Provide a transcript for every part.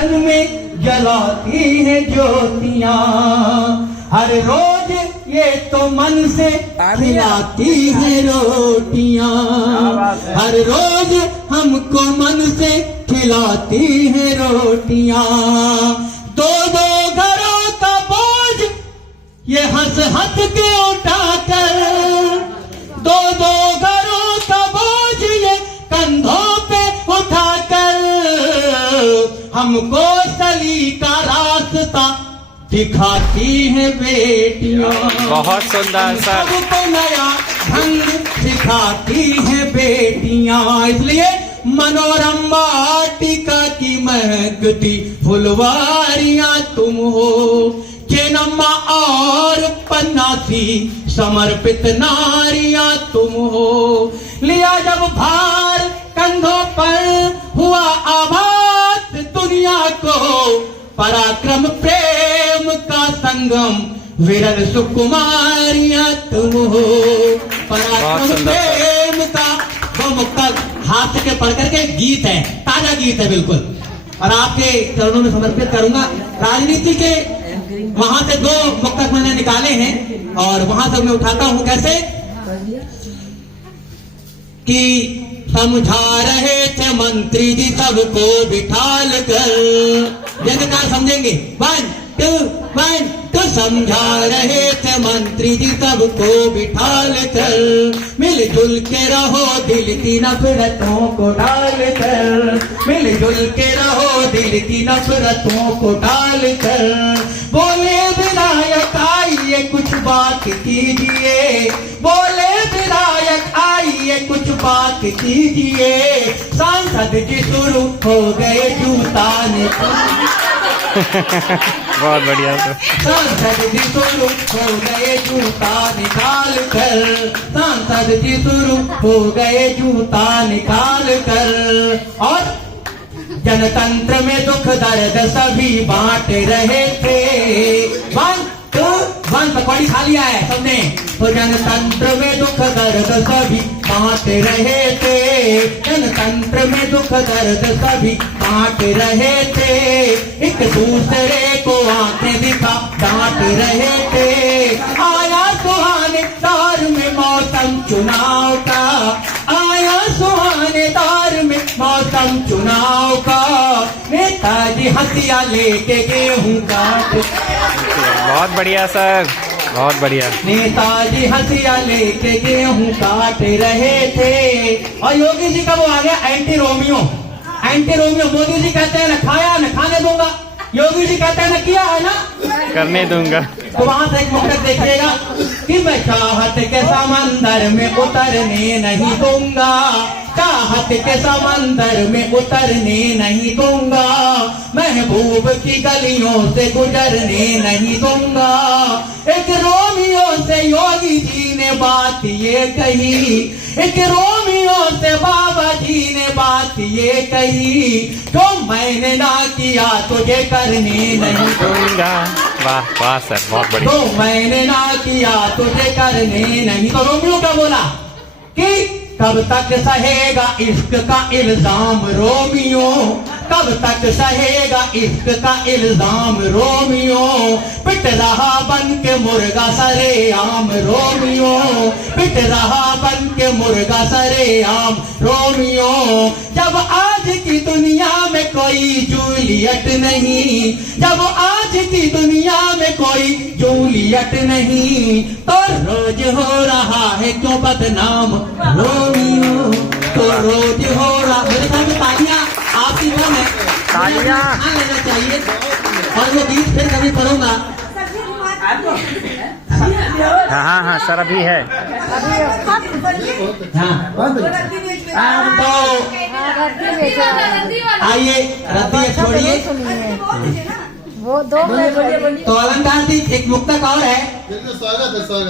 तन में जलाती है ज्योतियां, हर रोज ये तो मन से खिलाती है रोटियां, हर रोज हमको मन से खिलाती है रोटियां। दो दो घरों का बोझ ये हंस हंस के उठाकर, दो दो घरों का बोझ ये कंधों पे उठाकर, हमको सली का रास्ता दिखाती है बेटियां। बहुत सुंदर सर। सबको नया ढंग सिखाती है बेटियां, इसलिए मनोरम वाटिका की महकती फुलवारियां तुम हो, चेनम्मा और पन्नासी समर्पित नारियां तुम हो। लिया जब भार कंधों पर हुआ आभात दुनिया को, पराक्रम प्रेम का संगम विरल सुकुमारियां तुम हो, पराक्रम प्रेम का। वो मुक्तक हाथ के पढ़ करके गीत है, ताजा गीत है बिल्कुल, और आपके चरणों में समर्पित करूंगा। राजनीति के वहां से दो मुक्तक मैंने निकाले हैं और वहां से मैं उठाता हूं कैसे कि समझा रहे थे मंत्री जी सबको बिठाल कर, जगकार समझेंगे 1 2 समझा रहे थे मंत्री जी सबको बिठाल कर, मिलजुल के रहो दिल की नफरतों को डाल कर, मिलजुल के रहो दिल की नफरतों को डाल कर। बोले विधायक आइए कुछ बात कीजिए, बोले विधायक आइए कुछ बात कीजिए, सांसद जी शुरू हो गए जूता बहुत बढ़िया सर। सांसद जी शुरू हो गए जूता निकाल कर, सांसद जी शुरू हो गए जूता निकाल कर। और जनतंत्र में दुख दर्द सभी बांट रहे थे, 1 2 1 पकौड़ी खा लिया है सबने। तो जनतंत्र में दुख दर्द सभी बांट रहे थे, जनतंत्र में दुख दर्द सभी बांट रहे थे, एक दूसरे को आंखें दिखा डांट रहे थे। आया सुहाने दौर में मौसम चुनाव का, आया सुहाने दौर में मौसम चुनाव का, नेताजी हथिया लेके गेहूं काट। बहुत बढ़िया सर, बहुत बढ़िया। नेताजी हथिया लेके गेहूं काट रहे थे। और योगी जी का वो आ गया anti Romeo, anti Romeo. Modi ji कहते हैं न खाया न खाने दूंगा, योगी जी कहते हैं न किया है ना करने दूंगा। तो वहां से एक मुक्तक देखिएगा कि मैं चाहत के समंदर में उतरने नहीं दूंगा, चाहत के समंदर में उतरने नहीं दूंगा, महबूब की गलियों से गुजरने नहीं दूंगा। एक रोमियो से योगी जी ने बात ये कही, एक रोमियो से बाबा जी ने बात ये कही, जो मैंने ना किया तुझे करने नहीं दूंगा। वाह वाह सर, बहुत बढ़िया। तो मैंने ना किया तुझे करने नहीं। तो रोमियो क्या बोला कि कब तक सहेगा इश्क का इल्जाम रोमियो, कब तक सहेगा इश्क का इल्जाम रोमियो, पिट रहा बन के मुर्गा सरेआम रोमियो, पिट रहा बन के मुर्गा सरेआम रोमियो। जब आज की दुनिया में कोई जूलियट नहीं, जब आज की दुनिया में कोई जूलियट नहीं, तो रोज हो रहा है क्यों बदनाम रोमियो, तो रोज हो रहा। मेरे ख्याल में तालियां आपकी कौन है, तालियां लेना चाहिए। और वो गीत फिर कभी पढ़ूंगा। हाँ हाँ सर, अभी है। हाँ तो आइए रद्दी छोड़िए। वो दो तो अलंकार जी एक मुक्तक और है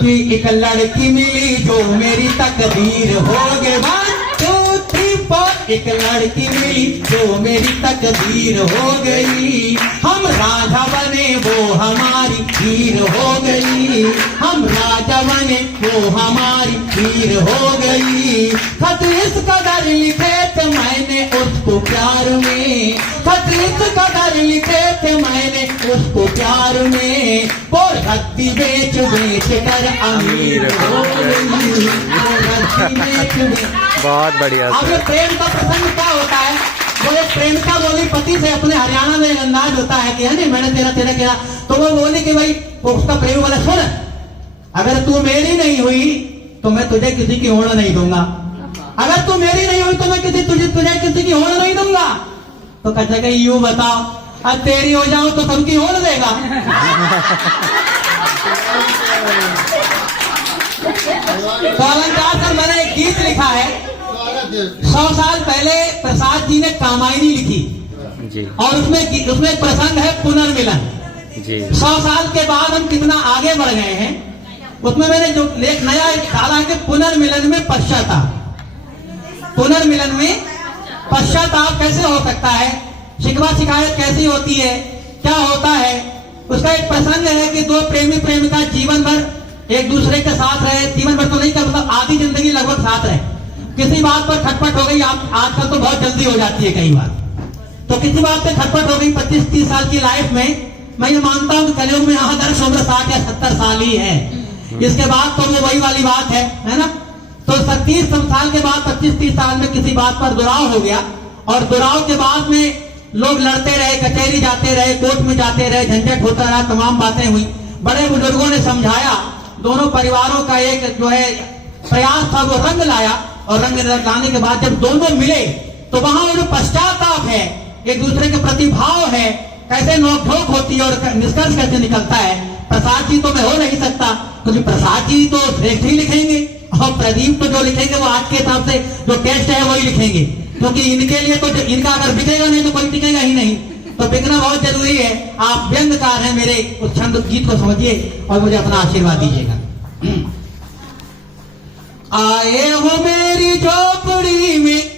कि एक लड़की मिली जो मेरी तकदीर हो गए। 1 2 3 4 एक लड़की मिली जो मेरी तकदीर हो गई, हम राजा बने वो हमारी हीर हो गई, हम राजा बने वो हमारी हीर हो गई। खत इस कदर लिखे थे मैंने उसको प्यार में, खत इस कदर प्यार में वो रत्ती बेच बेच कर अमीर हो गई, वो रत्ती बेच बेच। बहुत बढ़िया अब ये सर। प्रेम का प्रसंग क्या होता है, वो एक प्रेमिका बोली पति से, अपने हरियाणा में एक अंदाज होता है कि है नहीं मैंने तेरा तेरा किया, तो वो बोली कि भाई वो उसका प्रेमी बोला सुन, अगर तू मेरी नहीं हुई तो मैं तुझे किसी की होड़ नहीं दूंगा, अगर तू मेरी नहीं हुई तो मैं तुझे किसी की होड़ नहीं दूंगा। तो कहते कि यूं बताओ, अब तेरी हो जाऊं तो सबकी होड़ देगा। तो अलंकार सर मैंने एक गीत लिखा है, 100 साल पहले प्रसाद जी ने कामायनी लिखी जी और उसमें एक प्रसंग है पुनर्मिलन। जी 100 साल के बाद हम कितना आगे बढ़ गए हैं, उसमें मैंने जो एक नया डाला है कि पुनर्मिलन में पश्चाताप। पुनर्मिलन में पश्चाताप कैसे हो सकता है, शिकवा शिकायत कैसी होती है, क्या होता है, उसका एक प्रसंग है कि दो प्रेमी प्रेमिका जीवन भर एक दूसरे के साथ रहे, जीवन भर तो नहीं कर मतलब आधी जिंदगी लगभग साथ रहे, किसी बात पर खटपट हो गई, आजकल तो बहुत जल्दी हो जाती है कई बार, तो किसी बात पे खटपट हो गई 25-30 साल की लाइफ में, मैं ये मानता हूं कि कलयुग में यहाँ दर्श उम्र 60 या 70 साल ही है, इसके बाद तो वो वही वाली बात है ना। तो 30 साल के बाद 25-30 साल में किसी बात पर दुराव हो गया और दुराव के बाद में लोग लड़ते रहे, कचहरी जाते रहे, कोर्ट में जाते रहे, झंझट होता रहा, तमाम बातें हुई, बड़े बुजुर्गों ने समझाया, दोनों परिवारों का एक जो है प्रयास था वो रंग लाया और रंग लाने के बाद जब दोनों मिले तो वहां वो जो पश्चाताप है, एक दूसरे के प्रति भाव है, कैसे नोकझोंक होती है और निष्कर्ष कैसे निकलता है। प्रसाद जी तो मैं हो नहीं सकता क्योंकि प्रसाद जी तो श्रेष्ठ ही लिखेंगे और प्रदीप तो जो लिखेंगे वो आज के हिसाब से जो टेस्ट है वही लिखेंगे, क्योंकि इनके लिए तो इनका अगर बिकेगा नहीं तो कोई टिकेगा ही नहीं, तो बिकना बहुत जरूरी है। आप व्यंग्यकार हैं, मेरे उस छंद गीत को समझिए और मुझे अपना आशीर्वाद दीजिएगा। आए हो मेरी झोपड़ी में